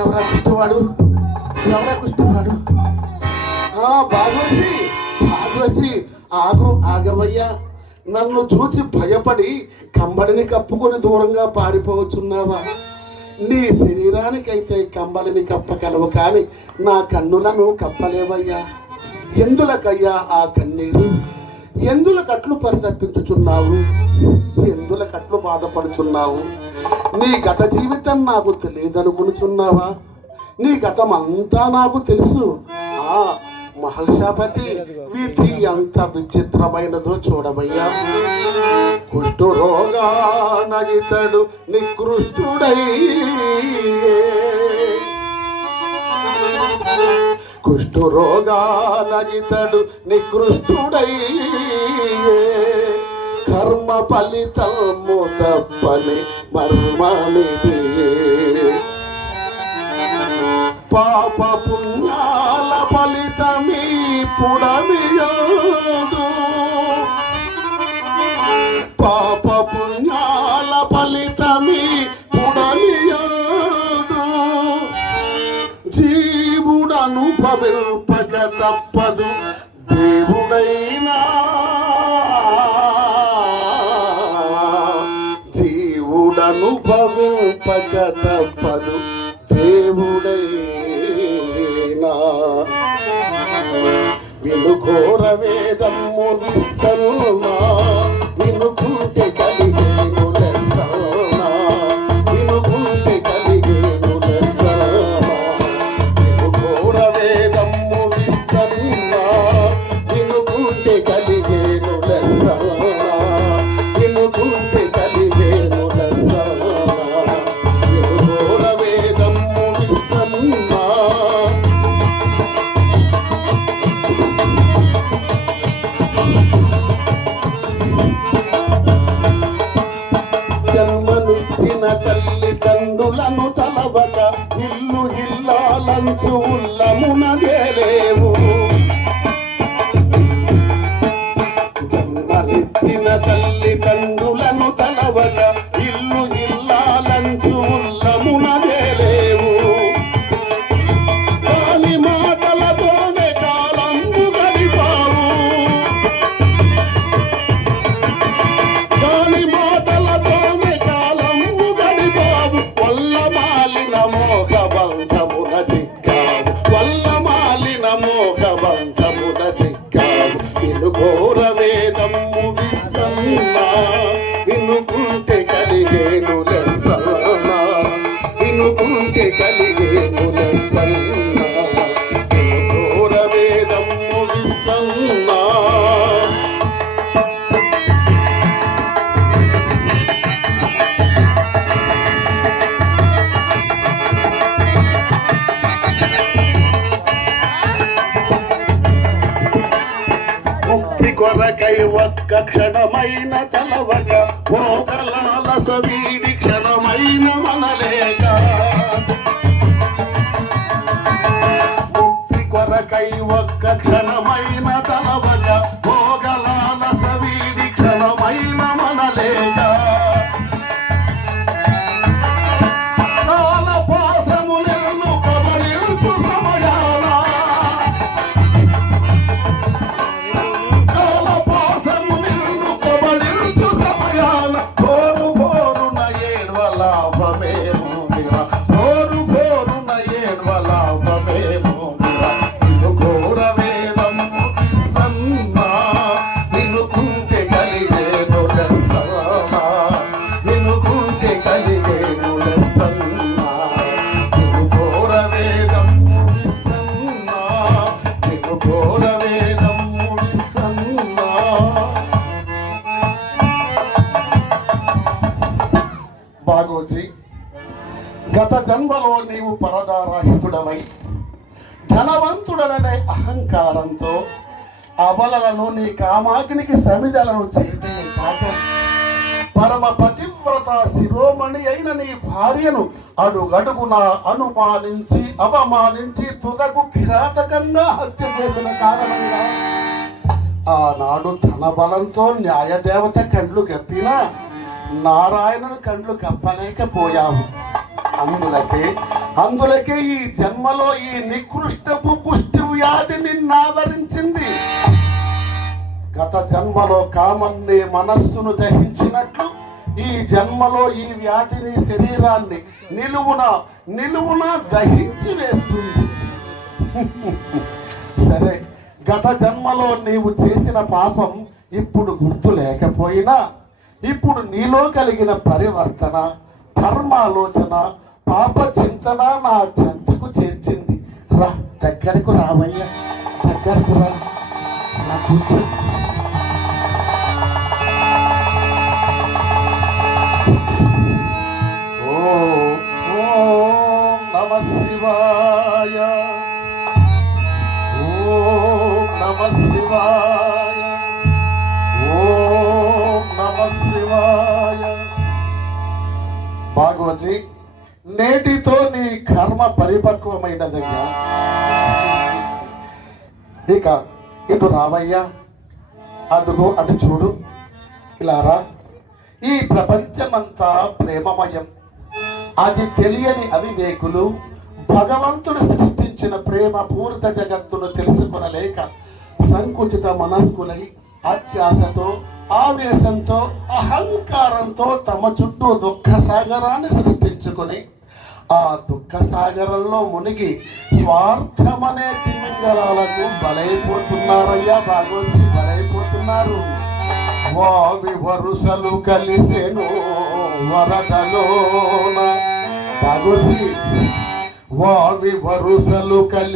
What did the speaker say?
ఎవరా కుష్టివాడు? ఎవరా కుష్టివాడు? బాగోసి బాగోసి ఆగవయ్యా. నన్ను చూసి భయపడి కంబడిని కప్పుకొని దూరంగా పారిపోవచ్చున్నావా? నీ శరీరానికైతే కంబడిని కప్పగలవు, కానీ నా కన్నులను కప్పలేవయ్యా. ఎందులకయ్యా ఆ కన్నీరు? ఎందుల కట్లు పరితపించుచున్నావు? ఎందుల కట్లు బాధపడుచున్నావు? నీ గత జీవితం నాకు తెలియదనుకునుచున్నావా? నీ గతం అంతా నాకు తెలుసు. మహర్షాపతి విధి ఎంత విచిత్రమైనదో చూడవయ్యా. కుష్ఠరోగానగితడు నికృష్టుడై, కుష్ఠరోగానగితడు నికృష్టుడై, కర్మ ఫలితము తప్పని మర్మమిది. పాప పుణ్యాల ఫలితమీ పుడమియోదు, పాప పుణ్యాల ఫలితమీ పుడమియోదు. జీవుడనుభవింపక తప్పదు దేవుడైనా, జీవుడనుభవింపక తప్పదు దేవుడైనా. వినుఘోర వేదము నిస్సన్నా, వినుకుంటే కలిగేను లెస్సన్నా, వినుకుంటే కలిగేను లెస్సన్నా. వినుఘోర వేదము నిస్సన్నా, వినుకుంటే కలిగేను లెస్సన్నా, వినుకుంటే కలిగేను లెస్సన్నా. వినుఘోర వేదము నిస్సన్నా. జన్మనిచ్చిన తల్లిదండ్రులను తలవక ఇల్లు ఇల్లాలంచు ఉల్లమునగేలేవు. జన్మనిచ్చిన తల్లిదండ్రులను తలవక ఇల్లు ఇల్లాలంచు ఉల్లమునగేలేవు. కాని మాటలతోనే కాలంబు గడిపావు, కాని మాటలతోనే కాలంబు గడిపావు. వల్లమాలిన మోహబంధమున చిక్కావు, వల్లమాలిన మోహబంధమున చిక్కావు. వినుఘోర వేదము విసన్నా, వినుకుంటే కలిగేను లెస్సన్నా, వినుకుంటే కలిగేను లెస్సన్నా. వినుఘోర వేదము విసన్నా. ముక్తి కొరకై ఒక్క క్షణమైన తలవక, భోగలాలస వీడి క్షణమైన మనలేక. ముక్తి కొరకై ఒక్క క్షణమైన తలవక, భోగలాలస వీడి క్షణమైన మనలేక. కాల పాశములను కబళించు సమయాన, కాల పాశములను కబళించు సమయాన. భోరు భోరున ఏడ్వ లాభమేముందిరా, భోరు భోరున ఏడ్వ లాభమేముందిరా. వినుఘోర వేదము విసన్నా, వినుకుంటే కలిగేను లెస్సన్నా, వినుకుంటే కలిగేను లెస్సన్నా. వినుఘోర వేదము విసన్నా, వినుఘోర వేదము విసన్నా. బాగోజీ, గత జన్మలో నీవు పరదారాహితుడవై ధనవంతుడననే అహంకారంతో అబలలను నీ కామాగ్నికి సమిధలను చేయటమే కాక, పరమ పతివ్రత శిరోమణి అయిన నీ భార్యను అడుగడుగున అనుమానించి అవమానించి తుదకు కిరాతకంగా హత్య చేసిన కారణంగా ఆనాడు ధన బలంతో న్యాయదేవత కండ్లు గప్పినా నారాయణుని కండ్లు కప్పలేకపోయావు. అందులకే ఈ జన్మలో ఈ నికృష్టపు కుష్టి వ్యాధి నిన్నావరించింది. గత జన్మలో కామన్ని మనస్సును దహించినట్లు ఈ జన్మలో ఈ వ్యాధిని శరీరాన్ని నిలువున దహించి వేస్తుంది. సరే, గత జన్మలో నీవు చేసిన పాపం ఇప్పుడు గుర్తు లేకపోయినా ఇప్పుడు నీలో కలిగిన పరివర్తన, ధర్మాలోచన, పాప చింతన నా చెంతకు చేర్చింది. రా, దగ్గరకు రావయ్యా, దగ్గరకు రా, నా కూర్చో. ఓం నమః శివాయ, ఓం నమః శివాయ, ఓం నమః శివాయ. భాగవతి, నేటితో నీ కర్మ పరిపక్వమైనదయ్యా. ఇక ఇటు రావయ్యా, అదుగో అటు చూడు, ఇలా రా. ఈ ప్రపంచమంతా ప్రేమమయం. అది తెలియని అవివేకులు భగవంతుడు సృష్టించిన ప్రేమ పూరిత జగత్తును తెలుసుకొనలేక సంకుచిత మనస్కులై అత్యాశతో, ఆవేశంతో, అహంకారంతో తమ చుట్టూ దుఃఖ సాగరాన్ని సృష్టించుకొని ఆ దుఃఖ సాగరంలో మునిగి స్వార్థమనే తిమింగలాలకు బలైపోతున్నారయ్యా. భాగవతి, బలైపోతున్నారు. వావి వరుసలు కలిసెను వరదలోన. భాగవతి, వావి వరుసలు కలిసి